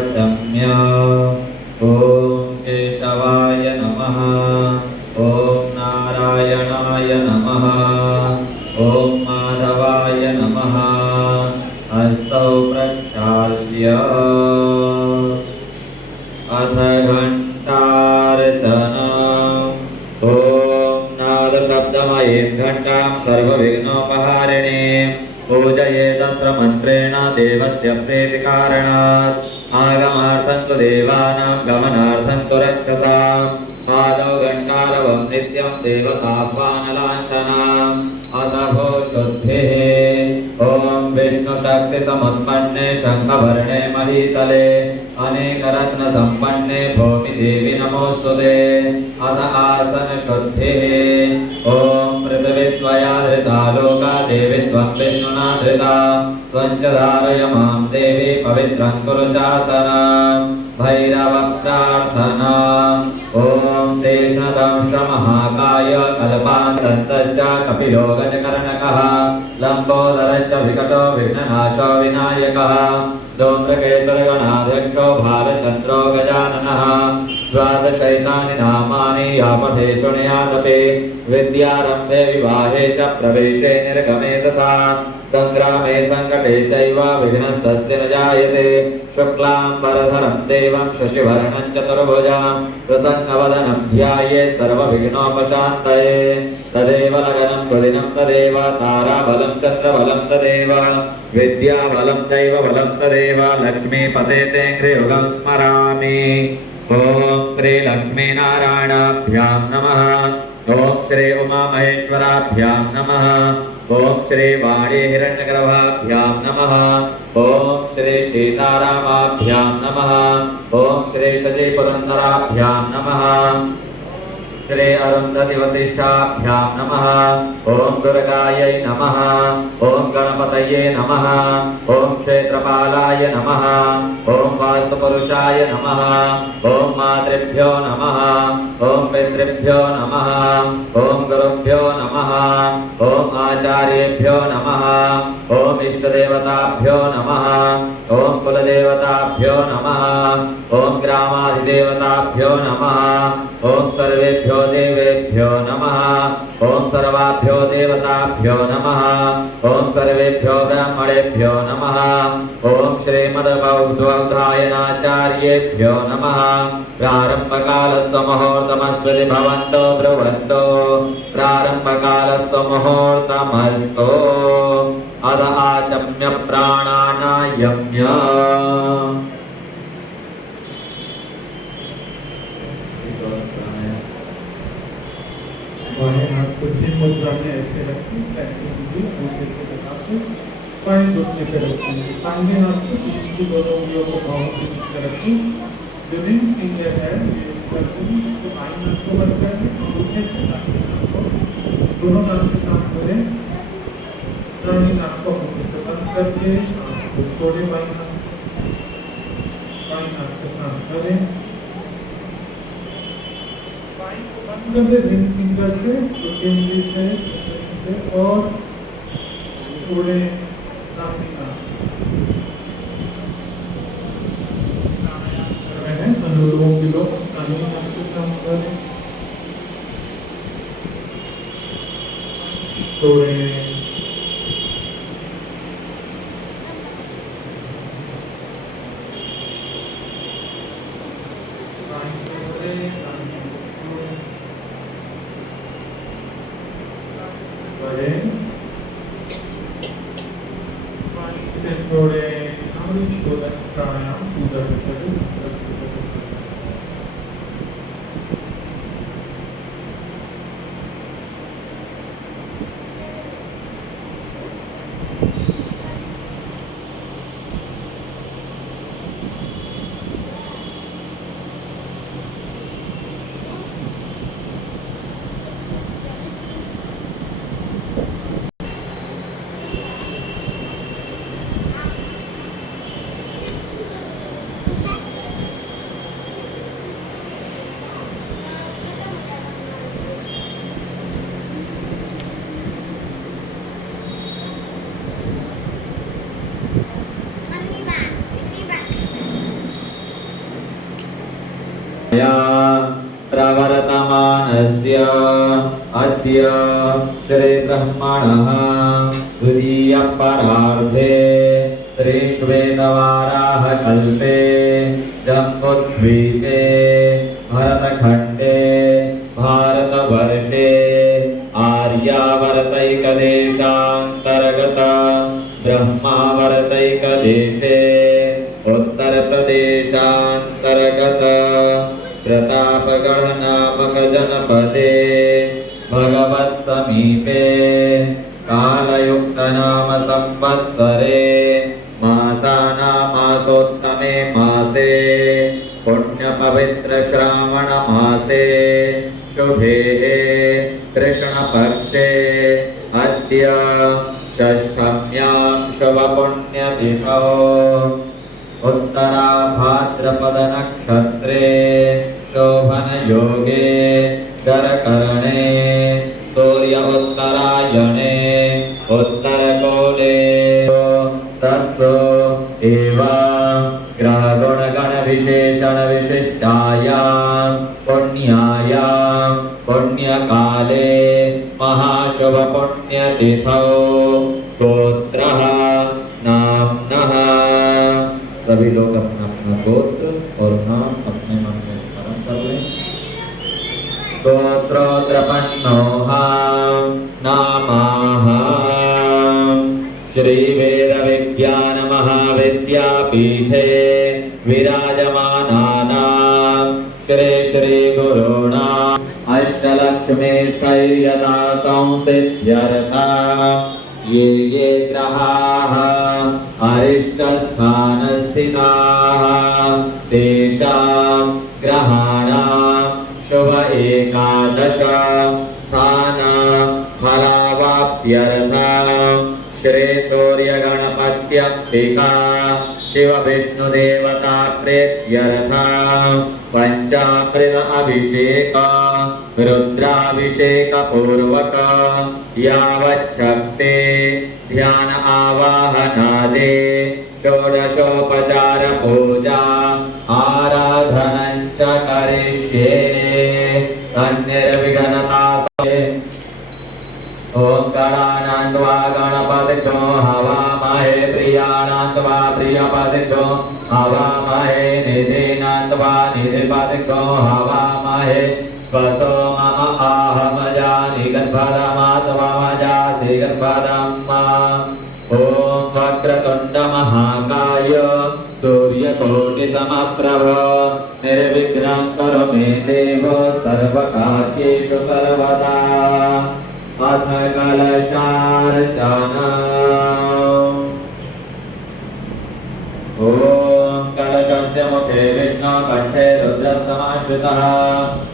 वाचम्य ॐ केशवाय नमः ॐ नारायणाय नमः ॐ माधवाय नमः हस्तौ प्रक्षाल्य अथ घण्टार्चनम् ॐ नादशब्दमयीं घण्टां सर्वविघ्नोपहारिणीं पूजयेदस्त्रमन्त्रेण देवस्य प्रीतिकारणात् आगमार्थं तु देवानां गमनार्थं तु रक्षसाम् पादौ घण्टारवं नित्यं देवताह्वानलाञ्छनाम् अथ भो शुद्धिः ॐ विष्णुशक्तिसमुत्पन्ने शङ्खवर्णे महीतले अनेकरत्नसम्पन्ने भूमिदेवी नमोऽस्तुते अथ आसनशुद्धिः ॐ पृथिवी त्वया धृता लोका देवी त्वं विष्णुना धृता त्वं च धारय मां देवी पवित्रं कुरु शासनम् भैरवप्रार्थना ॐ तीक्ष्णदंष्ट्रमहाकाय कल्पान्तश्च कपिलो गजकर्णकः लम्बोदरश्च विकटो विघ्ननाशो विनायकः धूम्रकेतुर्गणाध्यक्षो भालचन्द्रो गजाननः द्वादशैतानि नामानि या पठे शृणुयादपि विद्यारम्भे विवाहे च प्रवेशे निर्गमे तथा संग्रामे संकटे चैव विघ्नस्तस्य न जायते शुक्लाम्बरधरं देवं शशिवर्णं चतुर्भुजं प्रसन्नवदनं ध्यायेत् सर्वविघ्नोपशान्तये तदेव लगनं सुदिनं तदेव ताराबलं चन्द्रबलं तदेव विद्याबलं दैवबलं तदेव लक्ष्मीपते ते गृयुगं स्मरामि ॐ श्री लक्ष्मीनारायणाभ्यां नमः ॐ श्री उमामहेश्वराभ्यां नमः ॐ श्री वाणी हिरण्यगर्भाभ्यां नमः ॐ श्री सीतारामाभ्यां नमः ॐ श्री शशिपुरन्दराभ्यां नमः श्री अरुन्धति वसिष्ठाभ्यां नमः ॐ दुर्गायै नमः ॐ गणपतये नमः ॐ क्षेत्रपालाय नमः ॐ वास्तुपुरुषाय नमः ॐ मातृभ्यो नमः ॐ पितृभ्यो नमः ॐ गुरुभ्यो नमः ॐ आचार्येभ्यो नमः ॐ इष्टदेवताभ्यो नमः ॐ कुलदेवताभ्यो नमः ॐ ग्रामाधिदेवताभ्यो नमः ॐ सर्वेभ्यो देवेभ्यो नमः ॐ सर्वाभ्यो देवताभ्यो नमः ॐ सर्वेभ्यो ब्राह्मणेभ्यो नमः ॐ श्रीमद्बौद्धायनाचार्येभ्यो नमः प्रारम्भकालस्त्वमुहूर्तमस्त्वति भवन्तो ब्रुवन्तो प्रारम्भकालस्त्वमुहूर्तमस्तु अध आचम्य प्राणानायम्य कुर्सी मुद्रा में ऐसे रखी पैर घुटने पे रखी आगे हाथ से की दोनों उंगलियों को बाहों के नीचे रखी जमीन फिंगर है इससे बाईं हाथ को बंद कर दें घुटने से दोनों कान से सांस भरें दाहिनी नाक को मुंह से बंद करके सांस को छोड़ें बाईं नाक से सांस भरें बंद कर दे रिंग फिंगर से उंगली से और थोड़े दाहिनी नाक कर रहे हैं अनुलोम विलोम दाहिनी नाक से सांस भरें थोड़े प्रवर्तमानस्य अद्य श्रीब्रह्मणः द्वितीयपरार्धे श्रीश्वेतवाराहकल्पे जम्बुद्वीपे भरतखण्डे भारतवर्षे आर्यावर्तैकदेशान्तर्गत ब्रह्मावर्तैकदेशे उत्तरप्रदेशान्तर्गत प्रतापगढ़ नामक जनपदे भगवत्समीपे कालयुक्त नाम संवत्सरे मासानामासोत्तमे मासे पुण्यपवित्र श्रावण मासे शुभे कृष्णपक्षे अद्य षष्ठम्यां शुभपुण्यतिथौ उत्तरा भाद्रपद नक्षत्रे शोभन योगे करकरणे सूर्य उत्तरायणे उत्तरकोले सत्सो एवं ग्रह गुण गण विशेषण विशिष्टायां पुण्यायां पुण्यकाले महाशुभ पुण्यतिथौ गोत्रः नाम्नः। सभी लोग अपना अपना गोत्र और नाम अपने मन में स्मरण कर लें। गोत्रोत्रपन्नोऽहं नामाहं श्री वेद विज्ञान महाविद्यापीठे विराजमानानां श्री श्री गुरूणाम् अष्टलक्ष्मीस्तैर्यदा संसिद्ध्यर्था ये ग्रहाः अरिष्टस्थानस्थिताः तेषां ग्रहाणां शुभ एकादश स्थान फलावाप्त्यर्थं श्री सूर्य गणपत्यंबिका शिव विष्णुदेवता प्रीत्यर्थं पंचामृत अभिषेक रुद्राभिषेक पूर्वक यावच्छक्ति ध्यान आवाहनादे षोडशोपचार पूजा आराधनं च करिष्ये तन्निर्विघ्नता। ओम गणानान्त्वा गणपतिभ्यो हवामहे प्रियाणान्त्वा प्रियपतिभ्यो हवामहे निधीनान्त्वा निधिपतिभ्यो हवामहे स्वसो मम आहमजानि गर्भदमात्वमजासि गर्भदम्मा। ओम वक्रतुण्ड महाकाय सूर्यकोटिसमप्रभ निर्विघ्नं कुरु मे देव सर्वकार्येषु सर्वदा। अथ कलशार्चना। ओम कलशस्य मुखे विष्णु कंठे रुद्रस्तमाश्रितः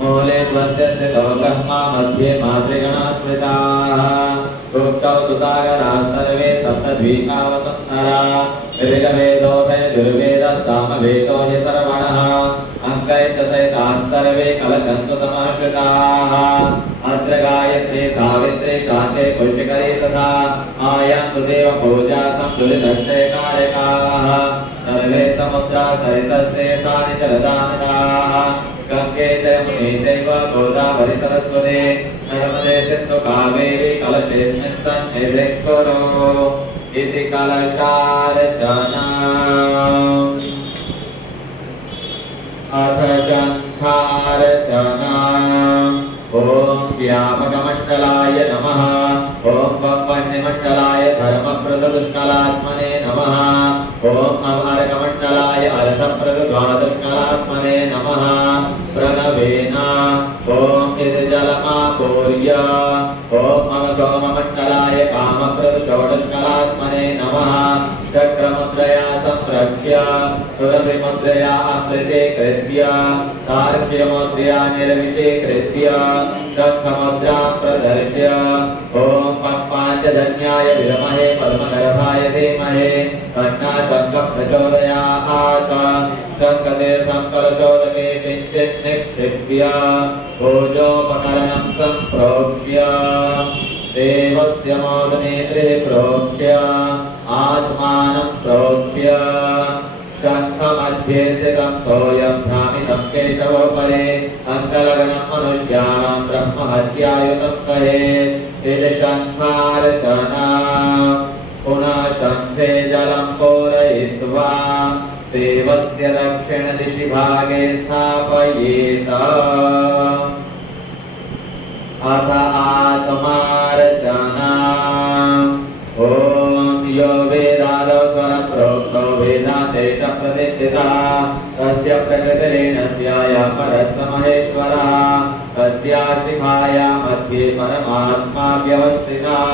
मूले ध्वस्य स्थितो ब्रह्मा मध्ये मातृगणा स्मृताः गोक्षौ तु सागराः सर्वे सप्तद्वीपा वसुन्धरा ऋग्वेदोऽथयजुर्वेदः सामवेदो यतर्वणः अङ्कैश्च सहिताः सर्वे कलशन्तु समाश्रिताः अत्र गायत्री सावित्री शान्ते पुष्टिकरी तथा आयान्तु देव पूजार्थं दुरितक्षयकारकाः सर्वे समुद्रा सरितस्तेषानि जलदानिधाः गङ्गे च यमुने चैव गोदावरी सरस्वती नर्मदे सिन्धु कावेरी कलशेऽस्मिन् सन्निधिं कुरु इति कलशार्चना। अथ शङ्खार्चना। ओम व्यापकमण्डलाय नमः। ओम वह्वन्यमण्डलाय धर्मप्रददुष्कलात्मने नमः। ओम अमरकमण्डलाय अर्थप्रदद्वादुष्कलात्मने नमः। प्रणवेन ओम इति जलमापूर्य ओम मम सोममण्डलाय कामप्रदषोडशकलात्मने नमः। चक्रमुद्रया संरक्ष्य सुरभिमुद्रया अमृतीकृत्य सार्क्ष्यमुद्रया निर्विषीकृत्य शङ्खमुद्रां प्रदर्श्य ओम पाञ्चजन्याय विद्महे पद्मगर्भाय धीमहि तन्नः शङ्खः प्रचोदयात्। शङ्खतीर्थं कलशोदके किञ्चित् निक्षिप्य पूजोपकरणं सम्प्रोक्ष्य देवस्य मोदनेत्रे प्रोक्ष्य आत्मानं प्रोक्ष्य शङ्खमध्ये स्थितं तोयं भ्रामितं केशवोपरि अङ्कलगनं मनुष्याणां ब्रह्महत्यायुतं कहे शङ्खार्चना पुनः शङ्खे जलं पूरयित्वा देवस्य दक्षिणदिशि भागे स्थापयेत अथ आत्मार्चना ॐ यो वेदादौ स्वरं प्रोक्तो वेदान्तेश प्रतिष्ठितः तस्य प्रकृतिरेणस्याया परस्य महेश्वरः तस्या शिखाया मध्ये परमात्मा व्यवस्थितः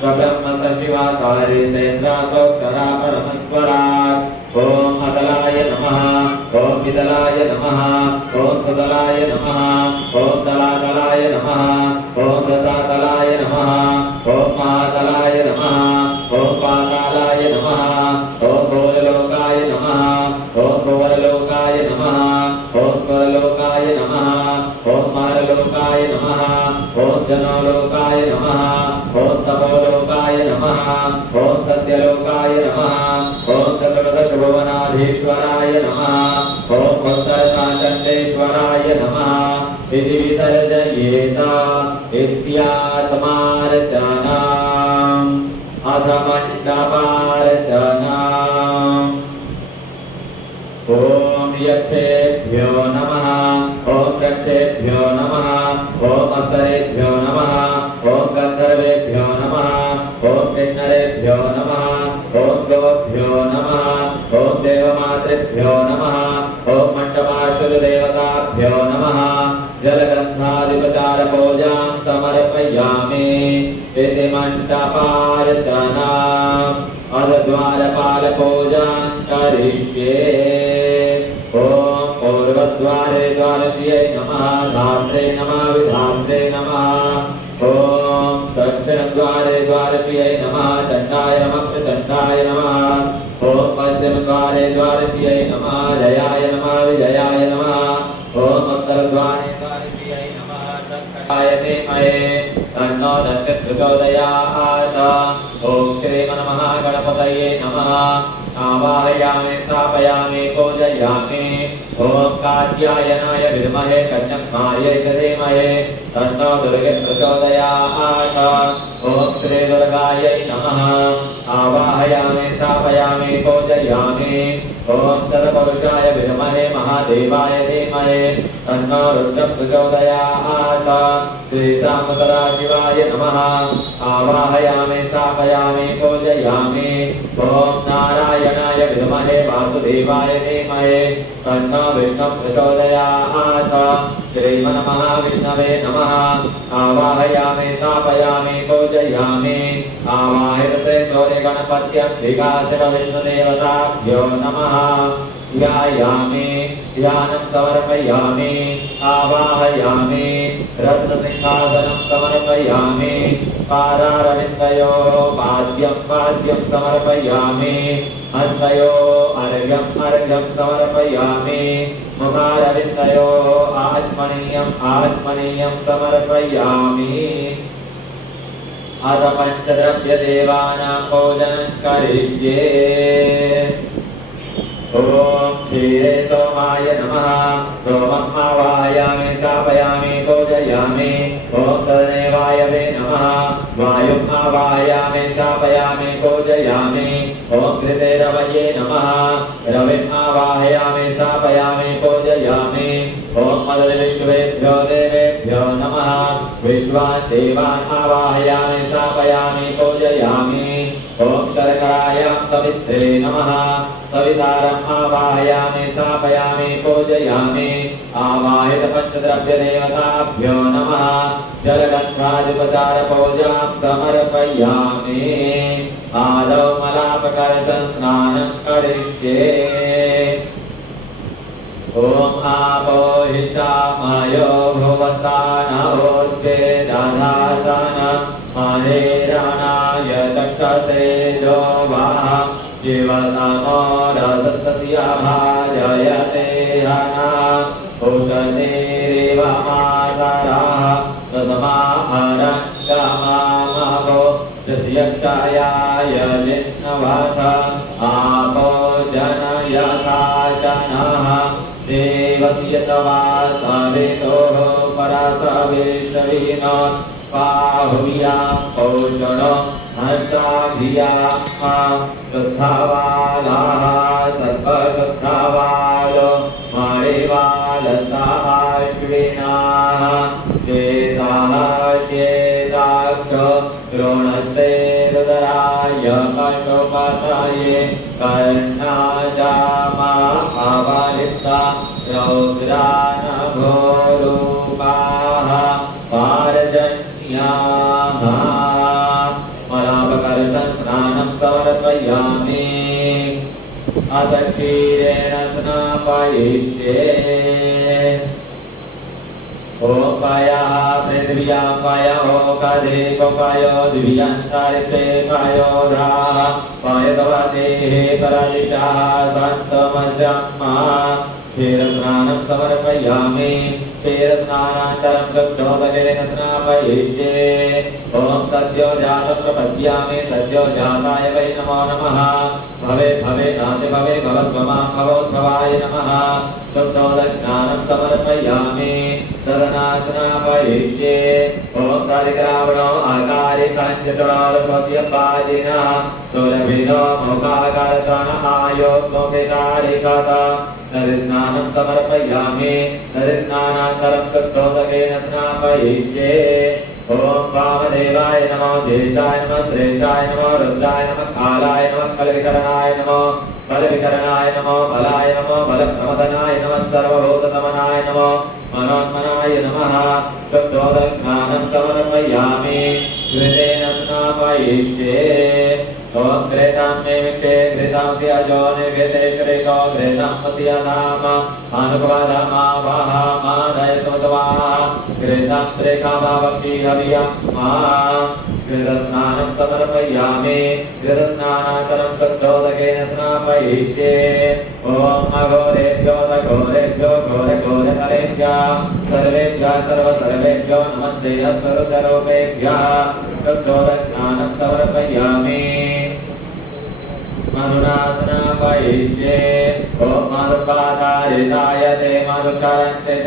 स ब्रह्म स शिवा सारी सेन्द्रा सोऽक्षरा परमस्वराट् ॐ अतलाय नमः ॐ वितलाय नमः ॐ सुतलाय नमः ॐ तलातलाय नमः ॐ रसातलाय नमः ॐ महातलाय नमः ॐ पातालाय नमः ॐ भूलोकाय नमः ॐ भुवरलोकाय नमः ॐ स्वरलोकाय नमः ॐ मारलोकाय नमः ॐ जनोलोकाय नमः ॐ तपोलोकाय नमः ॐ सत्यलोकाय नमः ॐ चतुर्दशभुवनाधीश्वराय नमः ॐ उत्तरकाचण्डेश्वराय नमः इति विसर्जयेत इत्यात्मार्चना अथ मण्डपार्चना ॐ यक्षेभ्यो नमः ॐ रक्षेभ्यो नमः ॐ अप्सरेभ्यो नमः ॐ गन्धर्वेभ्यो नमः ॐ किन्नरेभ्यो नमः ॐ गोभ्यो नमः ॐ देवमातृभ्यो नमः ॐ मण्डपाशुरदेवताभ्यो नमः जलगन्धादिपचारपूजां समर्पयामि इति मण्डपार्चना अधद्वारपालपूजां करिष्ये ॐ पूर्वद्वारे द्वारश्रियै नमः धात्रे नमः विधात्रे नमः ॐ दक्षिणद्वारे द्वारश्रियै नमः चण्डाय नमः प्रचण्डाय नमः ॐ पश्चिमद्वारे द्वारश्रियै नमः जयाय नमः विजयाय नमः ॐ उत्तरद्वारे द्वारश्रियै नमः शङ्कराय धीमहि तन्नो दन्तिः प्रचोदयात् ॐ श्रीमन्महागणपतये नमः आवाहयामि स्थापयामि पूजयामि ॐ कात्यायनाय विद्महे कन्यकुमार्यै च धीमहि तन्नो दुर्गे प्रचोदयात् ॐ श्रीदुर्गायै नमः आवाहयामि स्थापयामि पूजयामि ॐ तत्पुरुषाय विद्महे महादेवाय धीमहि तन्नो रुद्रः प्रचोदयात् श्रीशां सदाशिवाय नमः आवाहयामि स्थापयामि पूजयामि ॐ नारायणाय विद्महे वासुदेवाय धीमहि तन्नो विष्णुः प्रचोदयात् श्रीमन्महाविष्णवे नमः आवाहयामि स्थापयामि पूजयामि आवाहितसे सूर्यगणपत्यम्बिका शिवविष्णुदेवताभ्यो नमः ध्यायामि ध्यानं समर्पयामि आवाहयामि रत्नसिंहासनं समर्पयामि पादारविन्दयोः पाद्यं समर्पयामि हस्तयोः अर्घ्यं समर्पयामि मुखारविन्दयोः आत्मनीयं समर्पयामि अथ पञ्चद्रव्यदेवानां भोजनं करिष्ये ॐ क्षीरे सोमाय नमः सोमम् आवाहयामि स्थापयामि पूजयामि ॐ तदनेवायवे नमः वायुम् आवाहयामि स्थापयामि पूजयामि ॐ कृतेरवये नमः रविम् आवाहयामि स्थापयामि पूजयामि ॐ मदविश्वेभ्यो देवेभ्यो नमः विश्वान् देवान् आवाहयामि स्थापयामि पूजयामि ॐ शर्करायां सवित्रे नमः सवितारम् आवाहयामि स्थापयामि पूजयामि आवाहित पञ्चद्रव्यदेवताभ्यो नमः जलगन्धादिपचारपूजां समर्पयामि आदौ मलापकर्षं स्नानं करिष्ये ॐ आपो हिष्ठामयो भुवस्तानोर्जे दधातन महेरणाय चक्षसे जोवाः शिवतमो रसस्तस्य भाजयते हना उषतीरिव मातरः तस्माहरङ्गमामभो यस्यक्षयाय जिन्नवथ आपो जनयथा जनः देवस्य तवा सवितोः परासविश्वविनो पाहुर्यां पौषणो हस्ताभियां शुद्धवालाः सर्वशुद्धवालो मणिवालस्ताश्विनाः श्वेताः श्वेताक्षो द्रोणस्ते रुदराय पशुपतये कर्णाजामा अवलिप्ता रौद्रानघोरूपाः पारजन्याः मलापकलशस्नानं समर्पयामि अथ क्षीरेण स्नापयिष्ये ॐ पयः पृथिव्यां पयो कदेको पयो दिव्यन्तरिक्षे पयोधाः पयतवतेः परदिशः सन्तमस्याम्मा क्षीरस्नानं समर्पयामि क्षीरस्नानान्तरं शुद्धोदकेन स्नापयिष्ये ॐ सद्यो जातं प्रपद्यामि सद्यो जाताय वै नमो नमः भवे भवे नाति भवे भवस्वमां भवोद्भवाय नमः शुद्धोदस्नानं समर्पयामि तदनास्नापयिष्ये ॐ तदिग्रावणो आकारिकाञ्चषडारस्वस्य पादिनः सुरभिनो मुखाकारत्रणहायोग्मोकिकारिकत तदिस्नानं समर्पयामि तदिस्नानान्तरं शुद्धोदकेन स्नापयिष्ये ॐ वामदेवाय नमो ज्येष्ठाय नमः श्रेष्ठाय नमो रुद्राय नमः कालाय नमः कलविकरणाय नमो बलविकरणाय नमो बलाय नमो बलप्रमदनाय नमः सर्वभूततमनाय नमो मनोन्मनाय नमः शुद्धोदकस्नानं समर्पयामि घृतेन स्नापयिष्ये ॐ घृतं निमिषे घृतं स्यजो निर्घृते श्रीतो घृतं पतियधाम अनुपदमावहमादय सुमतवाः घृतं त्रिकामवक्षीरवियं घृतस्नानं समर्पयामि घृतस्नानान्तरं शुद्धोदकेन स्नापयिष्ये ॐ अघोरेभ्यो घोरेभ्यो घोरघोरतरेभ्यः सर्वेभ्यः सर्वसर्वेभ्यो नमस्ते अस्मरुतरूपेभ्यः शुद्धोदकस्नानं समर्पयामि मधुना स्नापयिष्ये ॐ मधुपातारिताय ते मधुकरन्ते